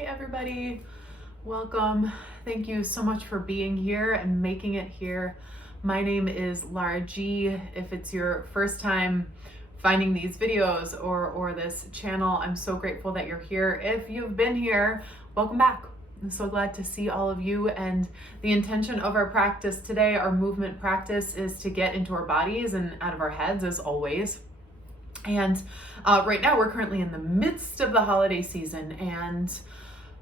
Hey everybody, welcome. Thank you so much for being here and making it here. My name is Lara G. If it's your first time finding these videos or this channel, I'm so grateful that you're here. If you've been here, welcome back. I'm so glad to see all of you, and the intention of our practice today, our movement practice, is to get into our bodies and out of our heads as always. And right now we're currently in the midst of the holiday season, and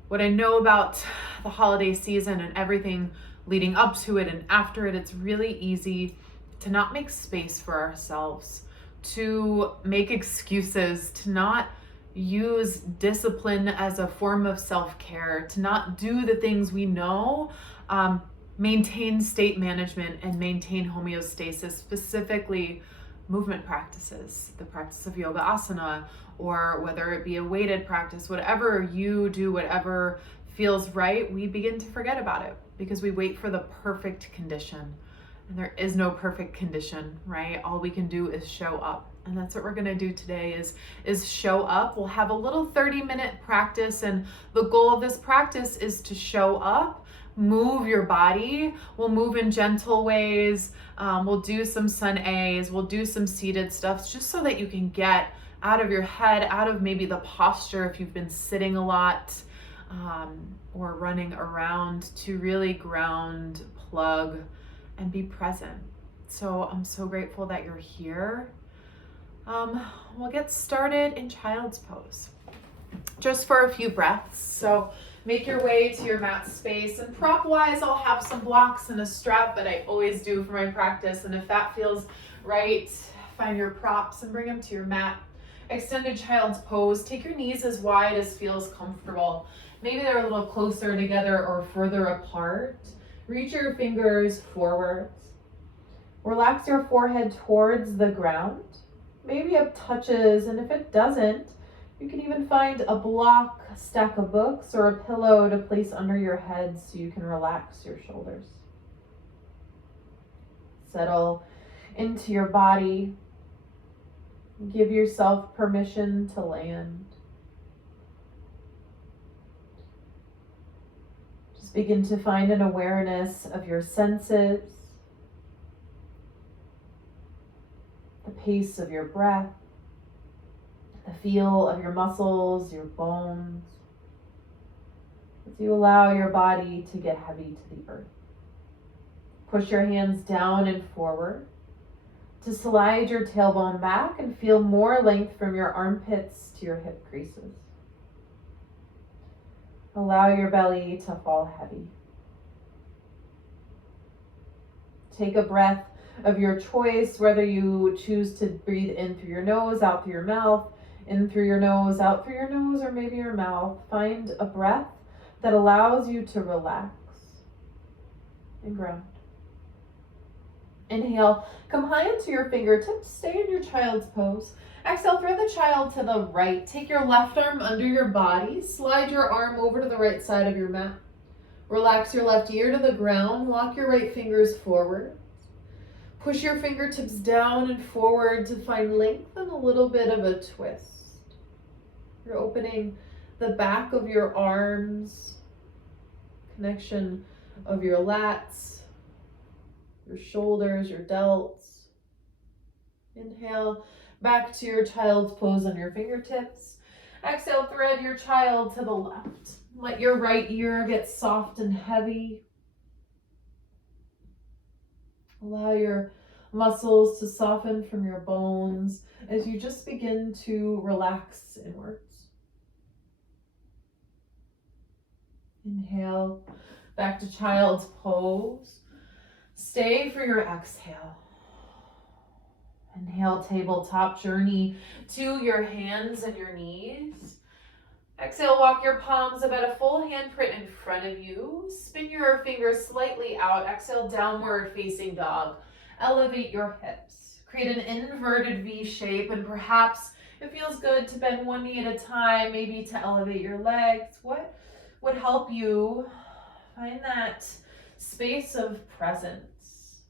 what I know about the holiday season and everything leading up to it and after it, it's really easy to not make space for ourselves, to make excuses, to not use discipline as a form of self-care, to not do the things we know maintain state management and maintain homeostasis, specifically movement practices, the practice of yoga asana, or whether it be a weighted practice, whatever you do, whatever feels right, we begin to forget about it because we wait for the perfect condition. And there is no perfect condition, right? All we can do is show up. And that's what we're gonna do today is show up. We'll have a little 30-minute practice, and the goal of this practice is to show up, move your body. We'll move in gentle ways. We'll do some sun A's, we'll do some seated stuff just so that you can get out of your head, out of maybe the posture if you've been sitting a lot or running around, to really ground, plug, and be present. So I'm so grateful that you're here. We'll get started in child's pose, just for a few breaths. So make your way to your mat space, and prop wise, I'll have some blocks and a strap, but I always do for my practice. And if that feels right, find your props and bring them to your mat. Extended child's pose. Take your knees as wide as feels comfortable. Maybe they're a little closer together or further apart. Reach your fingers forwards. Relax your forehead towards the ground. Maybe it touches, and if it doesn't, you can even find a block, a stack of books, or a pillow to place under your head so you can relax your shoulders. Settle into your body. Give yourself permission to land. Just begin to find an awareness of your senses, the pace of your breath, the feel of your muscles, your bones, as you allow your body to get heavy to the earth. Push your hands down and forward to slide your tailbone back and feel more length from your armpits to your hip creases. Allow your belly to fall heavy. Take a breath of your choice, whether you choose to breathe in through your nose, out through your mouth, in through your nose, out through your nose, or maybe your mouth. Find a breath that allows you to relax and ground. Inhale, come high into your fingertips, stay in your child's pose. Exhale, thread the child to the right. Take your left arm under your body, slide your arm over to the right side of your mat. Relax your left ear to the ground, walk your right fingers forward. Push your fingertips down and forward to find length and a little bit of a twist. You're opening the back of your arms, connection of your lats, your shoulders, your delts. Inhale, back to your child's pose on your fingertips. Exhale, thread your child to the left. Let your right ear get soft and heavy. Allow your muscles to soften from your bones as you just begin to relax inwards. Inhale, back to child's pose. Stay for your exhale. Inhale, tabletop, journey to your hands and your knees. Exhale, walk your palms about a full handprint in front of you. Spin your fingers slightly out. Exhale, downward facing dog. Elevate your hips. Create an inverted V shape, and perhaps it feels good to bend one knee at a time, maybe to elevate your legs. What would help you find that space of presence,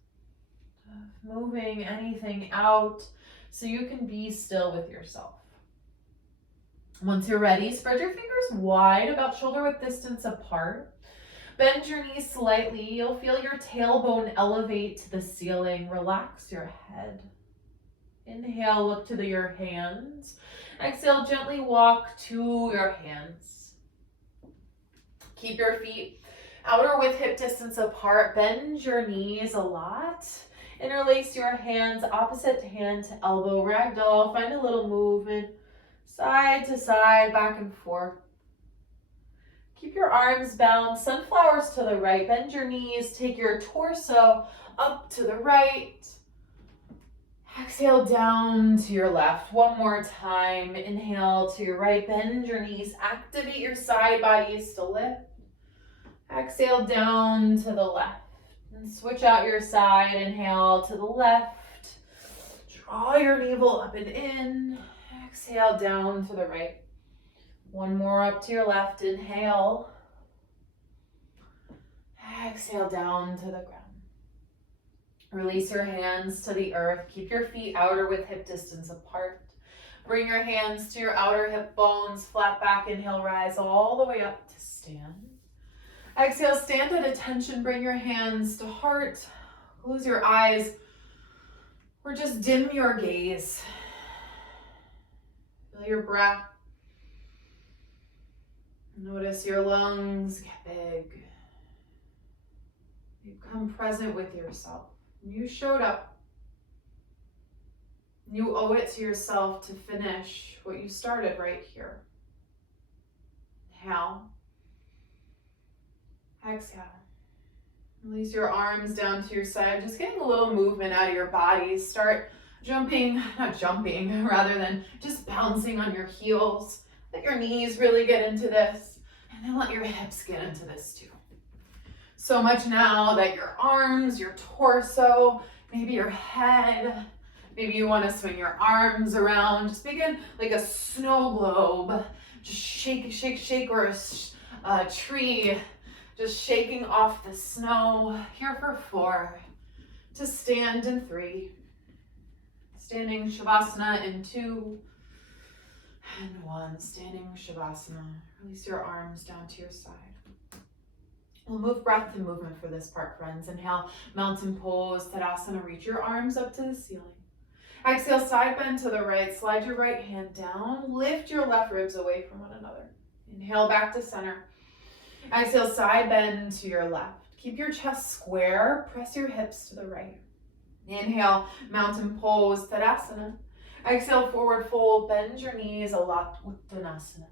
of moving anything out so you can be still with yourself? Once you're ready, spread your fingers wide, about shoulder width distance apart. Bend your knees slightly. You'll feel your tailbone elevate to the ceiling. Relax your head. Inhale, look to your hands. Exhale, gently walk to your hands. Keep your feet outer width hip distance apart. Bend your knees a lot. Interlace your hands opposite hand to elbow. Ragdoll. Find a little movement. Side to side, back and forth. Keep your arms bound. Sunflowers to the right. Bend your knees. Take your torso up to the right. Exhale down to your left. One more time. Inhale to your right. Bend your knees. Activate your side bodies to lift. Exhale down to the left. And switch out your side. Inhale to the left. Draw your navel up and in. Exhale down to the right. One more up to your left. Inhale. Exhale down to the ground. Release your hands to the earth. Keep your feet outer width hip distance apart. Bring your hands to your outer hip bones. Flat back. Inhale, rise all the way up to stand. Exhale, stand at attention. Bring your hands to heart. Close your eyes or just dim your gaze. Feel your breath. Notice your lungs get big. Become present with yourself. You showed up. You owe it to yourself to finish what you started right here. Inhale. Exhale. Release your arms down to your side. Just getting a little movement out of your body. Start jumping, not jumping, rather than just bouncing on your heels. Let your knees really get into this. And then let your hips get into this too. So much now that your arms, your torso, maybe your head, maybe you want to swing your arms around. Just begin like a snow globe. Just shake, shake, shake, or a tree. Just shaking off the snow. Here for 4. To stand in 3. Standing Shavasana in 2. And 1. Standing Shavasana. Release your arms down to your side. We'll move breath to movement for this part, friends. Inhale, mountain pose, Tadasana. Reach your arms up to the ceiling. Exhale, side bend to the right. Slide your right hand down. Lift your left ribs away from one another. Inhale, back to center. Exhale, side bend to your left. Keep your chest square. Press your hips to the right. Inhale, mountain pose, Tadasana. Exhale, forward fold. Bend your knees, Alat Uttanasana.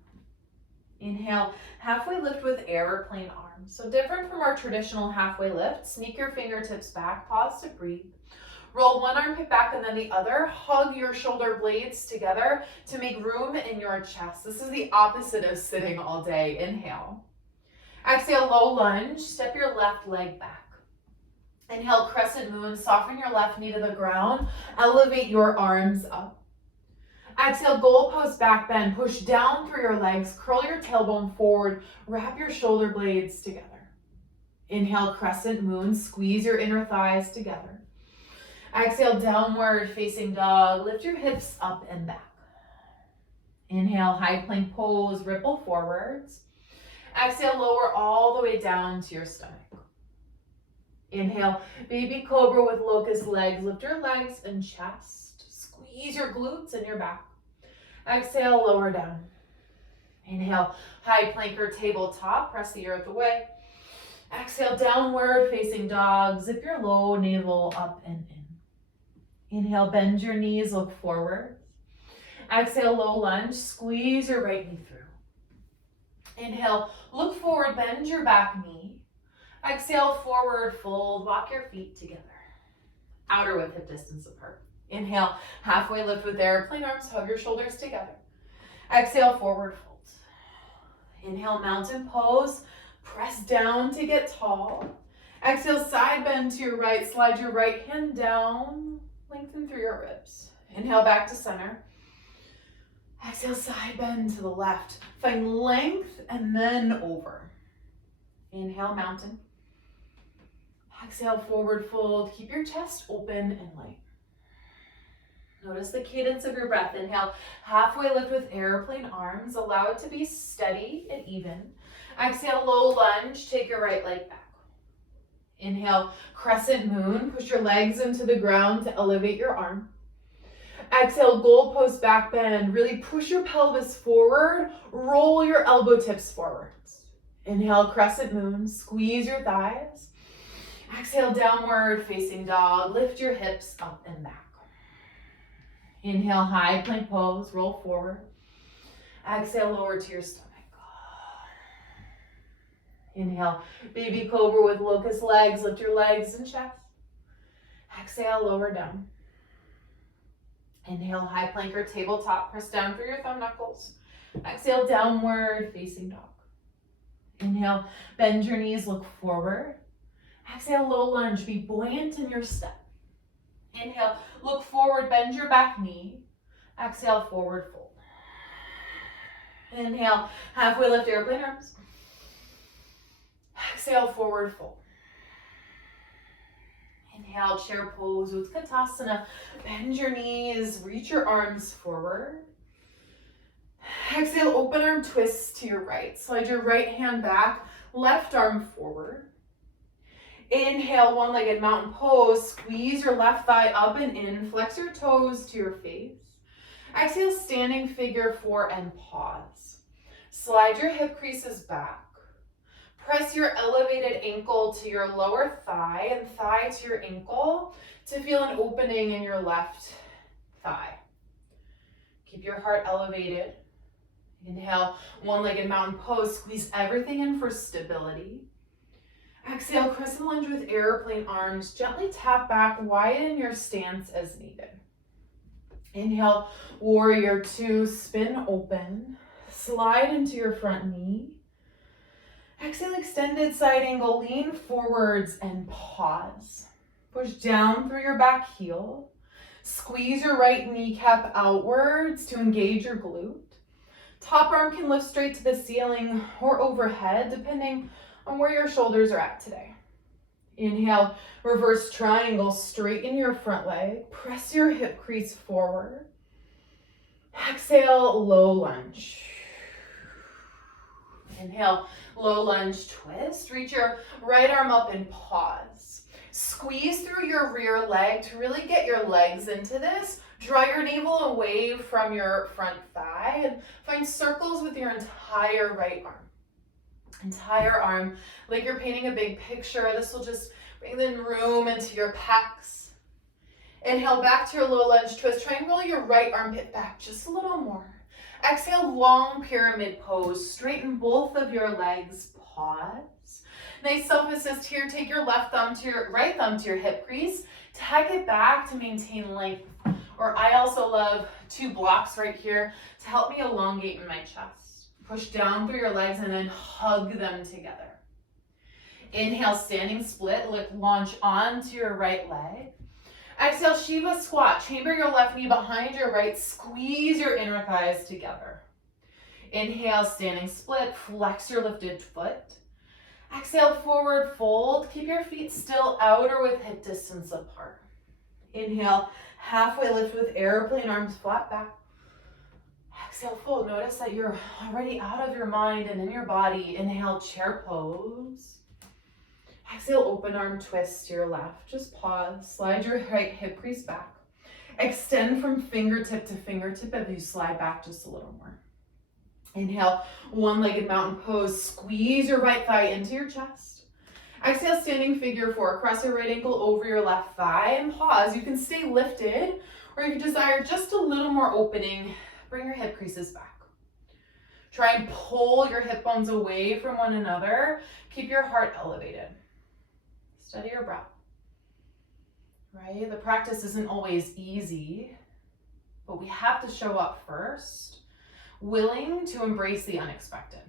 Inhale, halfway lift with airplane arms. So different from our traditional halfway lift. Sneak your fingertips back. Pause to breathe. Roll one armpit back and then the other. Hug your shoulder blades together to make room in your chest. This is the opposite of sitting all day. Inhale. Exhale, low lunge. Step your left leg back. Inhale, crescent moon. Soften your left knee to the ground. Elevate your arms up. Exhale, goal post back bend. Push down through your legs. Curl your tailbone forward. Wrap your shoulder blades together. Inhale, crescent moon. Squeeze your inner thighs together. Exhale, downward facing dog. Lift your hips up and back. Inhale, high plank pose. Ripple forwards. Exhale, lower all the way down to your stomach. Inhale, baby cobra with locust legs. Lift your legs and chest. Squeeze your glutes and your back. Exhale, lower down. Inhale, high plank or tabletop. Press the earth away. Exhale, downward facing dog. Zip your low navel up and in. Inhale, bend your knees, look forward. Exhale, low lunge. Squeeze your right knee through. Inhale, look forward, bend your back knee. Exhale, forward fold. Walk your feet together. Outer width hip distance apart. Inhale, halfway lift with airplane arms. Hug your shoulders together. Exhale, forward fold. Inhale, mountain pose. Press down to get tall. Exhale, side bend to your right. Slide your right hand down. Lengthen through your ribs. Inhale, back to center. Exhale, side bend to the left. Find length and then over. Inhale, mountain. Exhale, forward fold. Keep your chest open and light. Notice the cadence of your breath. Inhale, halfway lift with airplane arms. Allow it to be steady and even. Exhale, low lunge. Take your right leg back. Inhale, crescent moon. Push your legs into the ground to elevate your arm. Exhale, goalpost back bend. Really push your pelvis forward. Roll your elbow tips forwards. Inhale, crescent moon. Squeeze your thighs. Exhale, downward facing dog. Lift your hips up and back. Inhale, high plank pose, roll forward. Exhale, lower to your stomach. Inhale, baby cobra with locust legs. Lift your legs and chest. Exhale, lower down. Inhale, high plank or tabletop. Press down through your thumb knuckles. Exhale, downward facing dog. Inhale, bend your knees, look forward. Exhale, low lunge. Be buoyant in your step. Inhale, look forward, bend your back knee. Exhale, forward fold. Inhale, halfway lift airplane arms. Exhale, forward fold. Inhale, chair pose, Utkatasana. Bend your knees, reach your arms forward. Exhale, open arm twist to your right. Slide your right hand back, left arm forward. Inhale, one-legged mountain pose. Squeeze your left thigh up and in. Flex your toes to your face. Exhale, standing figure 4 and pause. Slide your hip creases back. Press your elevated ankle to your lower thigh and thigh to your ankle to feel an opening in your left thigh. Keep your heart elevated. Inhale, one-legged mountain pose. Squeeze everything in for stability. Exhale, crescent lunge with airplane arms. Gently tap back, widen your stance as needed. Inhale, warrior 2, spin open. Slide into your front knee. Exhale, extended side angle, lean forwards and pause. Push down through your back heel. Squeeze your right kneecap outwards to engage your glute. Top arm can lift straight to the ceiling or overhead, depending on where your shoulders are at today. Inhale, reverse triangle, straighten your front leg. Press your hip crease forward. Exhale, low lunge. Inhale, low lunge twist. Reach your right arm up and pause. Squeeze through your rear leg to really get your legs into this. Draw your navel away from your front thigh and find circles with your entire right arm. Entire arm, like you're painting a big picture. This will just bring in room into your pecs. Inhale, back to your low lunge twist. Try and roll your right armpit back just a little more. Exhale, long pyramid pose. Straighten both of your legs. Pause. Nice self-assist here. Take your left thumb to your right thumb to your hip crease. Tag it back to maintain length. Or I also love 2 blocks right here to help me elongate in my chest. Push down through your legs and then hug them together. Inhale, standing split. Launch onto your right leg. Exhale, Shiva squat. Chamber your left knee behind your right. Squeeze your inner thighs together. Inhale, standing split. Flex your lifted foot. Exhale, forward fold. Keep your feet still outer with hip distance apart. Inhale, halfway lift with airplane arms flat back. Exhale, fold. Notice that you're already out of your mind and in your body. Inhale, chair pose. Exhale, open arm twist to your left. Just pause. Slide your right hip crease back. Extend from fingertip to fingertip as you slide back just a little more. Inhale, one-legged mountain pose. Squeeze your right thigh into your chest. Exhale, standing figure 4. Cross your right ankle over your left thigh and pause. You can stay lifted, or if you desire just a little more opening, bring your hip creases back. Try and pull your hip bones away from one another. Keep your heart elevated. Steady your breath. Right? The practice isn't always easy, but we have to show up first, willing to embrace the unexpected.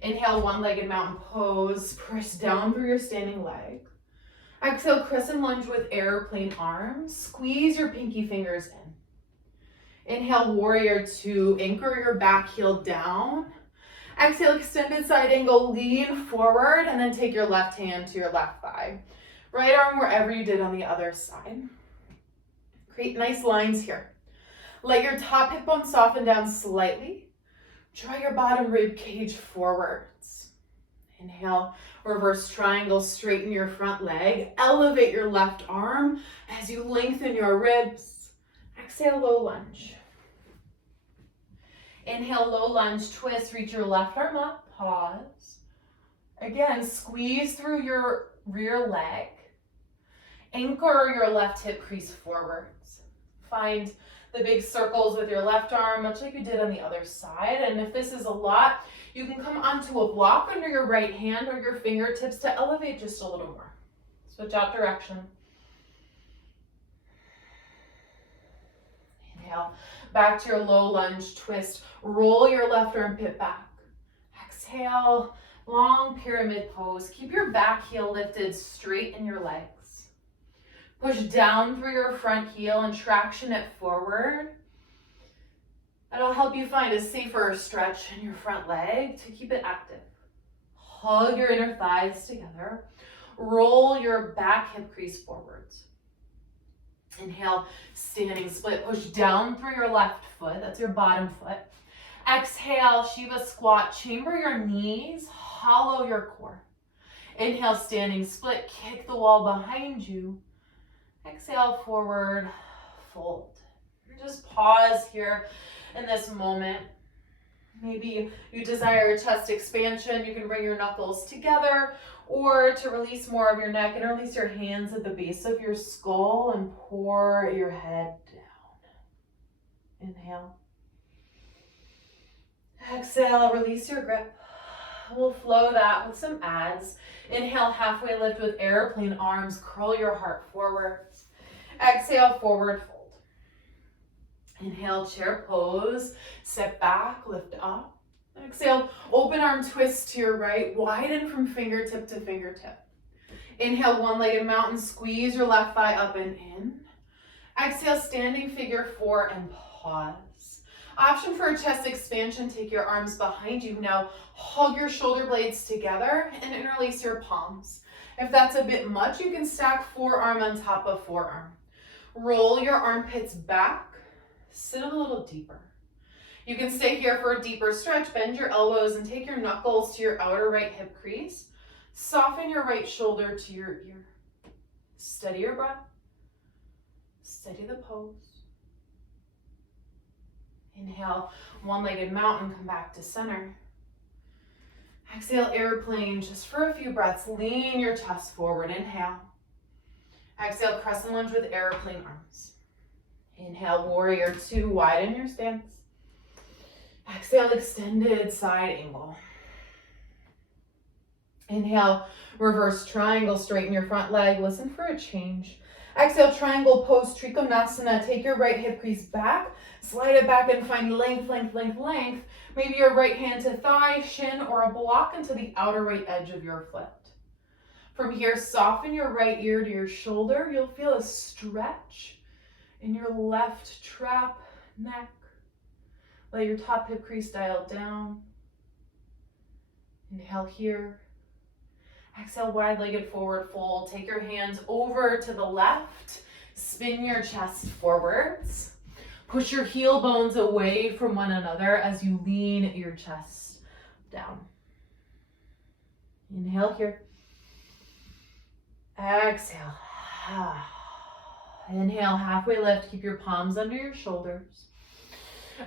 Inhale, one-legged mountain pose. Press down through your standing leg. Exhale, crescent lunge with airplane arms. Squeeze your pinky fingers in. Inhale, warrior 2. Anchor your back heel down. Exhale, extended side angle, lean forward, and then take your left hand to your left thigh. Right arm wherever you did on the other side. Create nice lines here. Let your top hip bone soften down slightly. Draw your bottom rib cage forwards. Inhale, reverse triangle, straighten your front leg. Elevate your left arm as you lengthen your ribs. Exhale, low lunge. Inhale, low lunge, twist, reach your left arm up, pause. Again, squeeze through your rear leg. Anchor your left hip crease forwards. Find the big circles with your left arm, much like you did on the other side. And if this is a lot, you can come onto a block under your right hand or your fingertips to elevate just a little more. Switch out direction. Inhale, back to your low lunge, twist. Roll your left armpit back. Exhale, long pyramid pose. Keep your back heel lifted, straighten your legs. Push down through your front heel and traction it forward. That'll help you find a safer stretch in your front leg to keep it active. Hug your inner thighs together. Roll your back hip crease forwards. Inhale, standing split. Push down through your left foot. That's your bottom foot. Exhale, Shiva squat. Chamber your knees. Hollow your core. Inhale, standing split. Kick the wall behind you. Exhale, forward, fold. Just pause here in this moment. Maybe you desire chest expansion. You can bring your knuckles together, or to release more of your neck and release your hands at the base of your skull and pour your head down. Inhale. Exhale, release your grip. We'll flow that with some abs. Inhale, halfway lift with airplane arms. Curl your heart forwards. Exhale, forward fold. Inhale, chair pose. Step back, lift up. Exhale, open arm twist to your right. Widen from fingertip to fingertip. Inhale, one-legged mountain. Squeeze your left thigh up and in. Exhale, standing figure four and pause. Option for a chest expansion, take your arms behind you. Now hug your shoulder blades together and interlace your palms. If that's a bit much, you can stack forearm on top of forearm. Roll your armpits back, sit a little deeper. You can stay here for a deeper stretch. Bend your elbows and take your knuckles to your outer right hip crease. Soften your right shoulder to your ear. Steady your breath. Steady the pose. Inhale, one-legged mountain, come back to center. Exhale, airplane, just for a few breaths. Lean your chest forward. Inhale. Exhale, crescent lunge with airplane arms. Inhale, warrior two, widen your stance. Exhale, extended side angle. Inhale, reverse triangle, straighten your front leg. Listen for a change. Exhale, triangle pose, Trikonasana. Take your right hip crease back, slide it back and find length, length, length, length. Maybe your right hand to thigh, shin, or a block into the outer right edge of your foot. From here, soften your right ear to your shoulder. You'll feel a stretch in your left trap neck. Let your top hip crease dial down. Inhale here. Exhale, wide-legged forward fold. Take your hands over to the left. Spin your chest forwards. Push your heel bones away from one another as you lean your chest down. Inhale here. Exhale. Inhale, halfway lift. Keep your palms under your shoulders.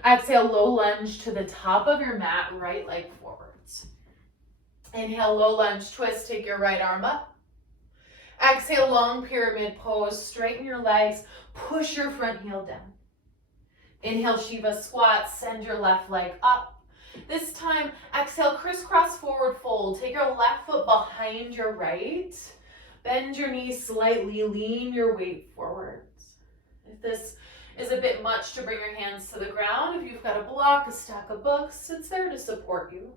Exhale, low lunge to the top of your mat, right leg forwards. Inhale, low lunge, twist, take your right arm up. Exhale, long pyramid pose, straighten your legs, push your front heel down. Inhale, Shiva squat, send your left leg up. This time, exhale, crisscross forward fold. Take your left foot behind your right. Bend your knees slightly, lean your weight forwards. If this is a bit much to bring your hands to the ground, if you've got a block, a stack of books, it's there to support you.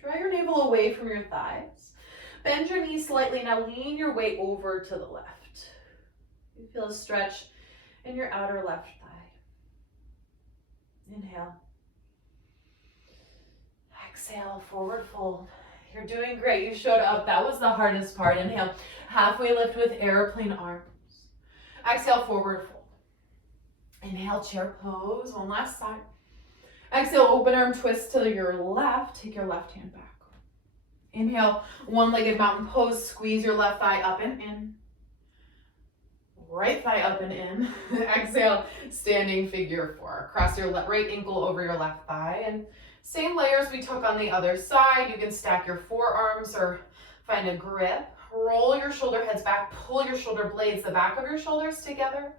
Draw your navel away from your thighs. Bend your knees slightly. Now lean your weight over to the left. You feel a stretch in your outer left thigh. Inhale. Exhale, forward fold. You're doing great. You showed up. That was the hardest part. Inhale, halfway lift with airplane arms. Exhale, forward fold. Inhale, chair pose, one last side. Exhale, open arm twist to your left. Take your left hand back. Inhale, one-legged mountain pose. Squeeze your left thigh up and in. Right thigh up and in. Exhale, standing figure four. Cross your right ankle over your left thigh. And same layers we took on the other side. You can stack your forearms or find a grip. Roll your shoulder heads back. Pull your shoulder blades, the back of your shoulders together.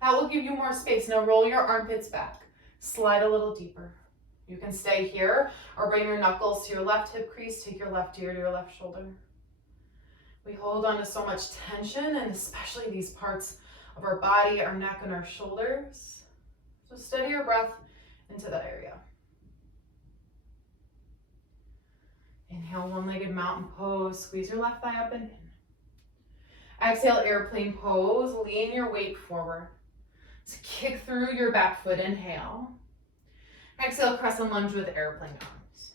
That will give you more space. Now roll your armpits back. Slide a little deeper. You can stay here or bring your knuckles to your left hip crease. Take your left ear to your left shoulder. We hold on to so much tension, and especially these parts of our body, our neck and our shoulders. So steady your breath into that area. Inhale, one-legged mountain pose. Squeeze your left thigh up and in. Exhale, airplane pose. Lean your weight forward. So kick through your back foot. Inhale. Exhale, crescent lunge with airplane arms.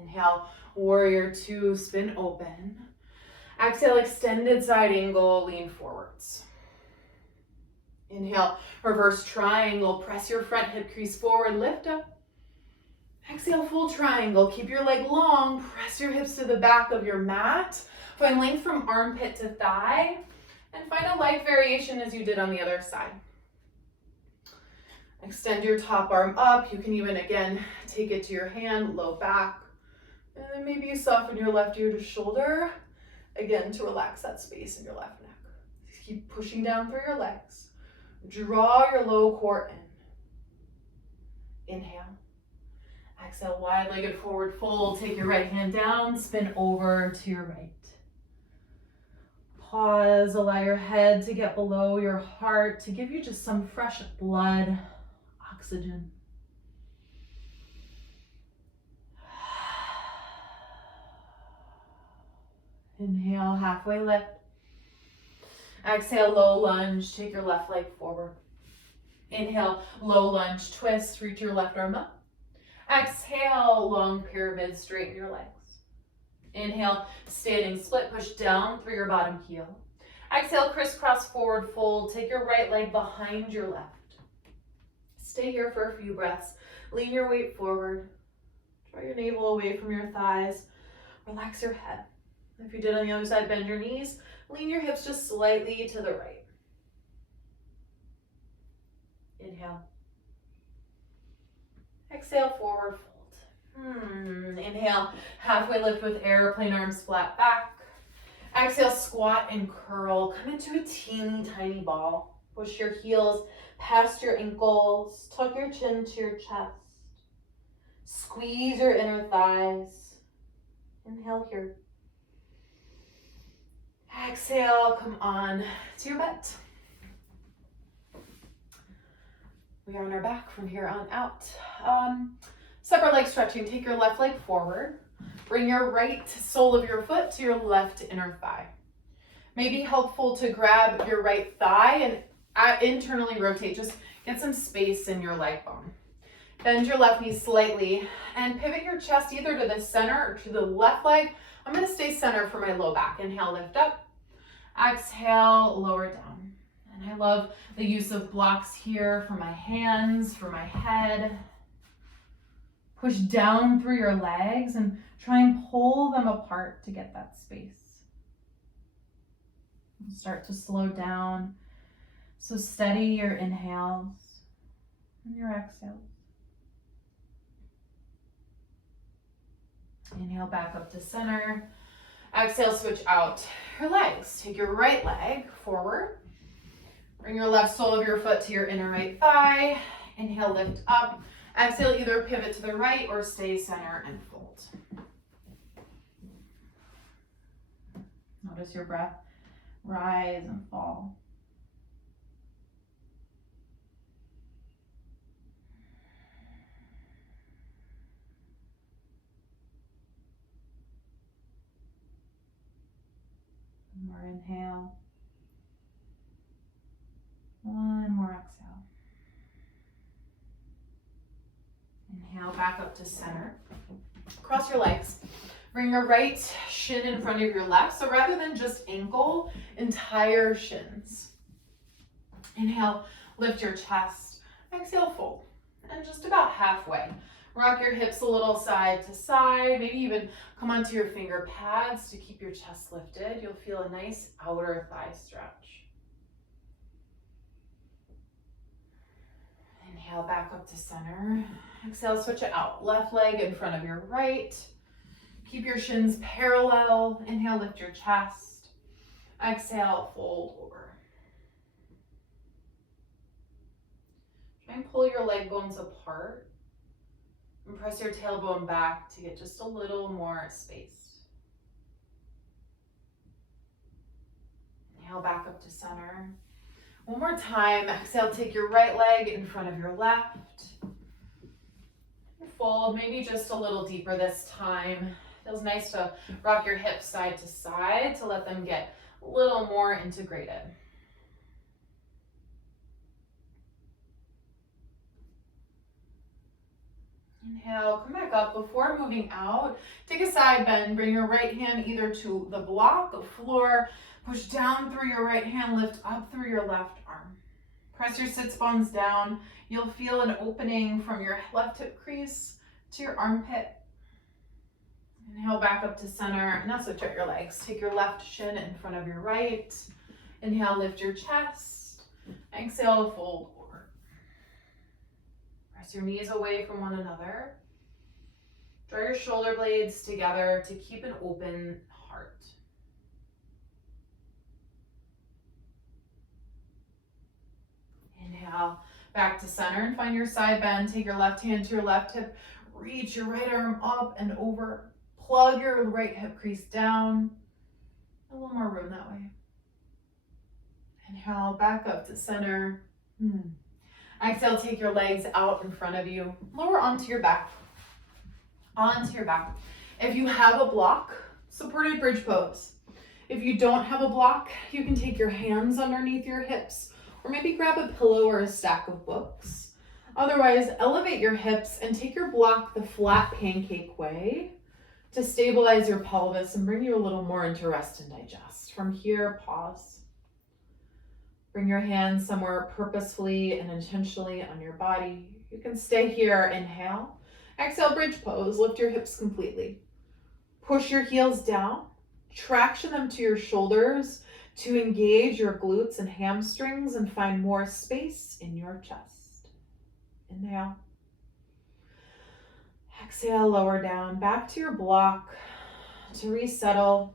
Inhale, warrior two, spin open. Exhale, extended side angle, lean forwards. Inhale, reverse triangle. Press your front hip crease forward, lift up. Exhale, full triangle. Keep your leg long. Press your hips to the back of your mat. Find length from armpit to thigh. And find a light variation as you did on the other side. Extend your top arm up. You can even, again, take it to your hand, low back. And then maybe you soften your left ear to shoulder. Again, to relax that space in your left neck. Keep pushing down through your legs. Draw your low core in. Inhale. Exhale, wide-legged forward fold. Take your right hand down, spin over to your right. Pause, allow your head to get below your heart to give you just some fresh blood, oxygen. Inhale, halfway lift. Exhale, low lunge. Take your left leg forward. Inhale, low lunge, twist. Reach your left arm up. Exhale, long pyramid, straighten your legs. Inhale, standing split, push down through your bottom heel. Exhale, crisscross forward fold. Take your right leg behind your left. Stay here for a few breaths. Lean your weight forward. Draw your navel away from your thighs. Relax your head. If you did on the other side, bend your knees. Lean your hips just slightly to the right. Inhale. Exhale, forward fold. Inhale, halfway lift with airplane arms flat back. Exhale, squat and curl. Come into a teeny tiny ball. Push your heels past your ankles. Tuck your chin to your chest. Squeeze your inner thighs. Inhale here. Exhale, come on to your butt. We are on our back from here on out. Separate leg stretching. Take your left leg forward. Bring your right sole of your foot to your left inner thigh. Maybe helpful to grab your right thigh and internally rotate. Just get some space in your leg bone. Bend your left knee slightly and pivot your chest either to the center or to the left leg. I'm going to stay center for my low back. Inhale, lift up. Exhale, lower down. And I love the use of blocks here for my hands, for my head. Push down through your legs and try and pull them apart to get that space. Start to slow down. So steady your inhales and your exhales. Inhale back up to center. Exhale, switch out your legs. Take your right leg forward. Bring your left sole of your foot to your inner right thigh. Inhale, lift up. Exhale, either pivot to the right or stay center and fold. Notice your breath rise and fall. One more inhale. One more exhale. Inhale, back up to center. Cross your legs. Bring your right shin in front of your left. So rather than just ankle, entire shins. Inhale, Lift your chest. Exhale, fold. And just about halfway. Rock your hips a little side to side. Maybe even come onto your finger pads to keep your chest lifted. You'll feel a nice outer thigh stretch. Inhale, back up to center. Exhale, switch it out. Left leg in front of your right. Keep your shins parallel. Inhale, lift your chest. Exhale, fold over. Try and pull your leg bones apart and press your tailbone back to get just a little more space. Inhale, back up to center. One more time. Exhale, take your right leg in front of your left. Fold, maybe just a little deeper this time. Feels nice to rock your hips side to side to let them get a little more integrated. Inhale, come back up. Before moving out, take a side bend. Bring your right hand either to the block, the floor. Push down through your right hand, lift up through your left arm. Press your sits bones down. You'll feel an opening from your left hip crease to your armpit. Inhale, back up to center. And now switch out your legs. Take your left shin in front of your right. Inhale, lift your chest. Exhale, fold over. Press your knees away from one another. Draw your shoulder blades together to keep an open heart. Inhale, back to center and find your side bend. Take your left hand to your left hip. Reach your right arm up and over. Plug your right hip crease down. A little more room that way. Inhale, back up to center. Exhale, take your legs out in front of you. Lower onto your back. Onto your back. If you have a block, supported bridge pose. If you don't have a block, you can take your hands underneath your hips or maybe grab a pillow or a stack of books. Otherwise, elevate your hips and take your block the flat pancake way to stabilize your pelvis and bring you a little more into rest and digest. From here, pause. Bring your hands somewhere purposefully and intentionally on your body. You can stay here, inhale. Exhale, bridge pose, lift your hips completely. Push your heels down, traction them to your shoulders to engage your glutes and hamstrings and find more space in your chest. Inhale. Exhale, lower down, back to your block to resettle.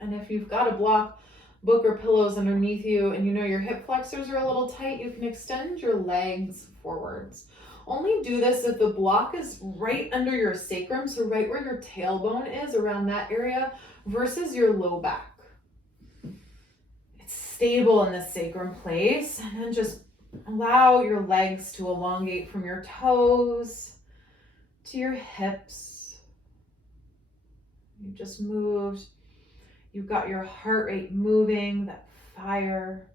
And if you've got a block, book or pillows underneath you and you know your hip flexors are a little tight, you can extend your legs forwards. Only do this if the block is right under your sacrum, so right where your tailbone is, around that area, versus your low back. It's stable in the sacrum place, and then just allow your legs to elongate from your toes to your hips. You just moved. You've got your heart rate moving, that fire.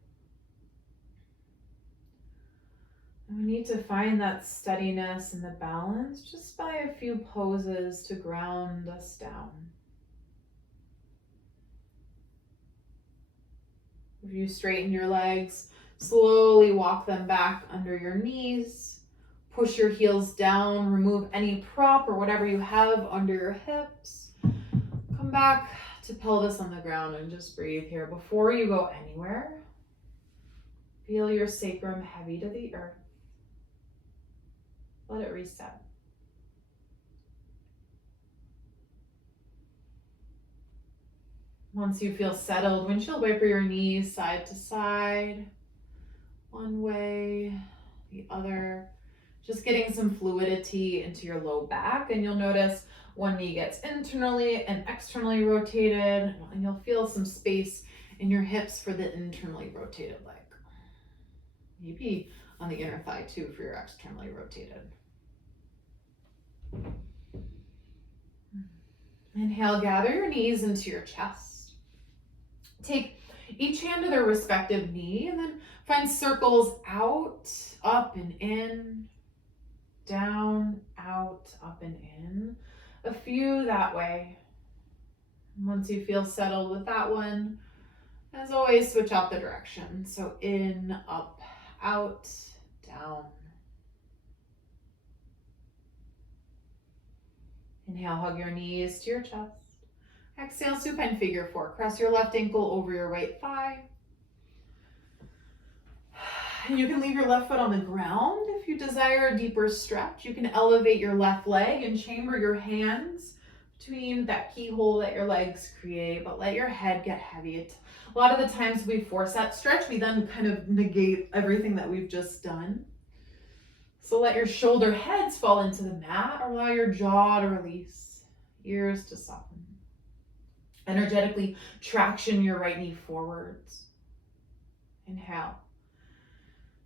And we need to find that steadiness and the balance just by a few poses to ground us down. If you straighten your legs, slowly walk them back under your knees. Push your heels down, remove any prop or whatever you have under your hips. Come back to pelvis on the ground and just breathe here. Before you go anywhere, feel your sacrum heavy to the earth. Let it reset. Once you feel settled, windshield wiper your knees side to side, one way, the other. Just getting some fluidity into your low back, and you'll notice one knee gets internally and externally rotated, and you'll feel some space in your hips for the internally rotated leg. Maybe on the inner thigh too for your externally rotated. Inhale, gather your knees into your chest. Take each hand to their respective knee and then find circles out, up and in, down, out, up and in. A few that way. Once you feel settled with that one, As always, switch out the direction. So in, up, out, down. Inhale, hug your knees to your chest. Exhale, supine figure four. Cross your left ankle over your right thigh. You can leave your left foot on the ground. If you desire a deeper stretch, you can elevate your left leg and chamber your hands between that keyhole that your legs create, but let your head get heavy. A lot of the times we force that stretch, we then kind of negate everything that we've just done. So let your shoulder heads fall into the mat, or allow your jaw to release, ears to soften. Energetically traction your right knee forwards. Inhale.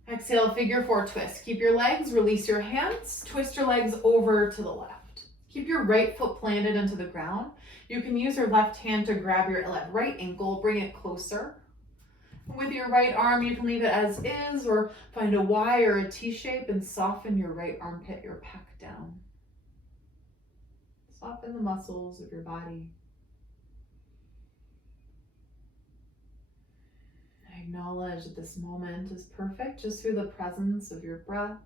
Exhale, figure four twist. Keep your legs, release your hands, twist your legs over to the left. Keep your right foot planted into the ground. You can use your left hand to grab your right ankle, bring it closer. With your right arm, you can leave it as is or find a Y or a T shape and soften your right armpit, your pec down. Soften the muscles of your body. Acknowledge that this moment is perfect just through the presence of your breath.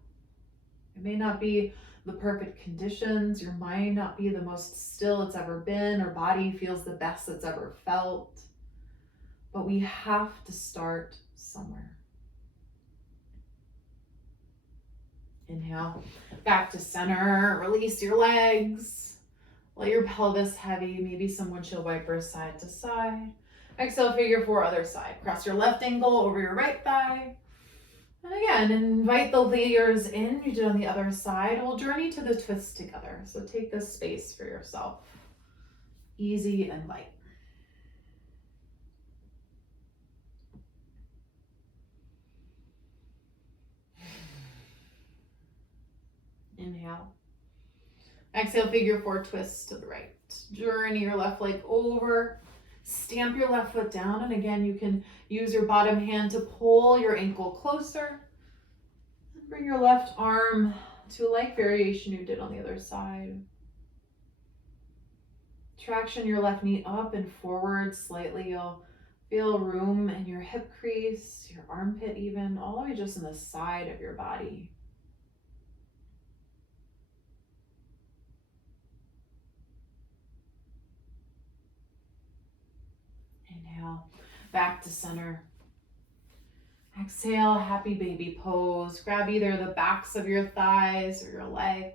It may not be the perfect conditions, your mind not be the most still it's ever been, or body feels the best it's ever felt, but we have to start somewhere. Inhale, back to center, release your legs, let your pelvis heavy, maybe some windshield wipers side to side. Exhale, figure four, other side. Cross your left ankle over your right thigh. And again, invite the layers in. You did on the other side. We'll journey to the twist together. So take this space for yourself. Easy and light. Inhale. Exhale, figure four, twist to the right. Journey your left leg over. Stamp your left foot down, and again, you can use your bottom hand to pull your ankle closer. And bring your left arm to a like variation you did on the other side. Traction your left knee up and forward slightly. You'll feel room in your hip crease, your armpit even, all the way just in the side of your body. Inhale, back to center. Exhale, happy baby pose. Grab either the backs of your thighs or your legs.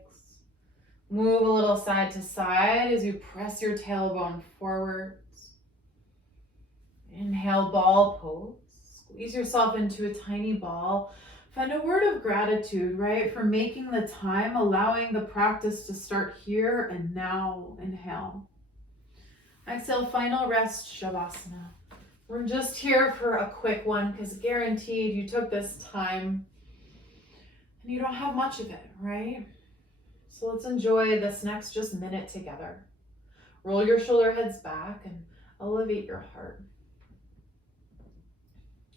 Move a little side to side as you press your tailbone forwards. Inhale, ball pose. Squeeze yourself into a tiny ball. Find a word of gratitude, right, for making the time, allowing the practice to start here and now. Inhale. Exhale, final rest, Shavasana. We're just here for a quick one because guaranteed you took this time and you don't have much of it, right? So let's enjoy this next just minute together. Roll your shoulder heads back and elevate your heart.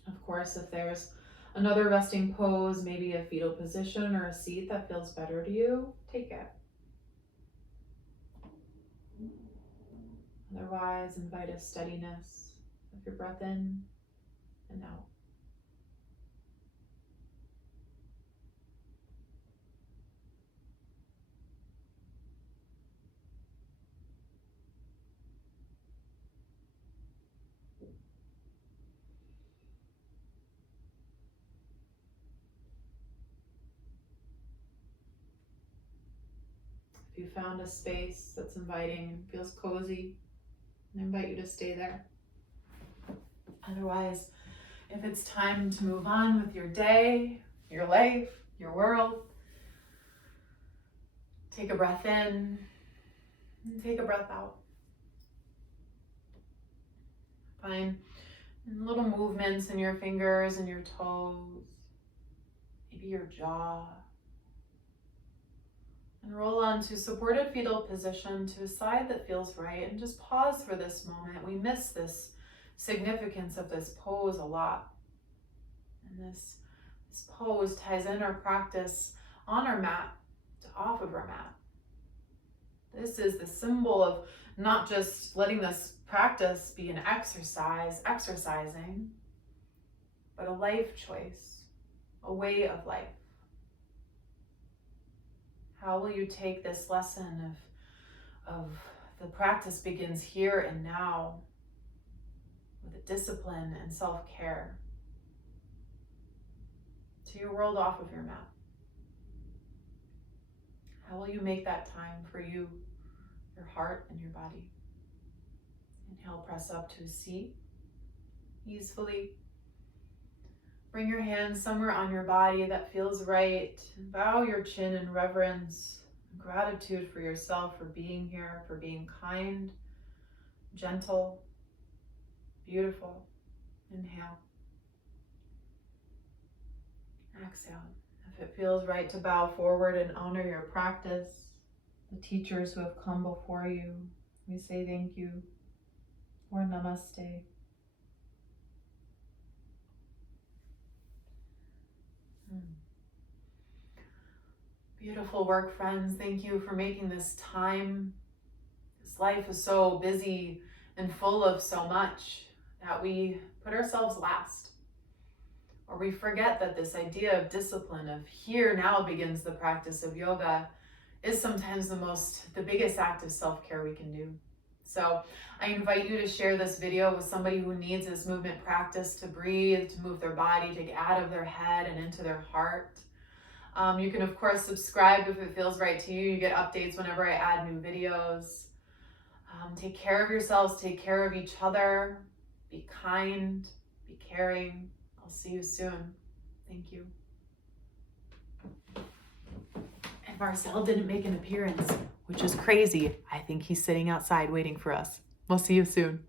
Of course, if there's another resting pose, maybe a fetal position or a seat that feels better to you, take it. Otherwise, invite a steadiness of your breath in and out. If you found a space that's inviting and feels cozy, I invite you to stay there. Otherwise, if it's time to move on with your day, your life, your world, take a breath in and take a breath out. Find little movements in your fingers and your toes, maybe your jaw. And roll onto supported fetal position to a side that feels right, and just pause for this moment. We miss this significance of this pose a lot. And this pose ties in our practice on our mat to off of our mat. This is the symbol of not just letting this practice be an exercising, but a life choice, a way of life? How will you take this lesson of the practice begins here and now with a discipline and self-care to your world off of your mat? How will you make that time for you, your heart, and your body? Inhale, press up to a seat easily. Bring your hands somewhere on your body that feels right. Bow your chin in reverence, gratitude for yourself, for being here, for being kind, gentle, beautiful. Inhale. Exhale. If it feels right to bow forward and honor your practice, the teachers who have come before you, we say thank you or namaste. Beautiful work, friends. Thank you for making this time. This life is so busy and full of so much that we put ourselves last. Or we forget that this idea of discipline, of here now begins the practice of yoga, is sometimes the biggest act of self-care we can do. So I invite you to share this video with somebody who needs this movement practice to breathe, to move their body, to get out of their head and into their heart. You can, of course, subscribe if it feels right to you. You get updates whenever I add new videos. Take care of yourselves, take care of each other, be kind, be caring. I'll see you soon. Thank you. And Marcel didn't make an appearance, which is crazy. I think he's sitting outside waiting for us. We'll see you soon.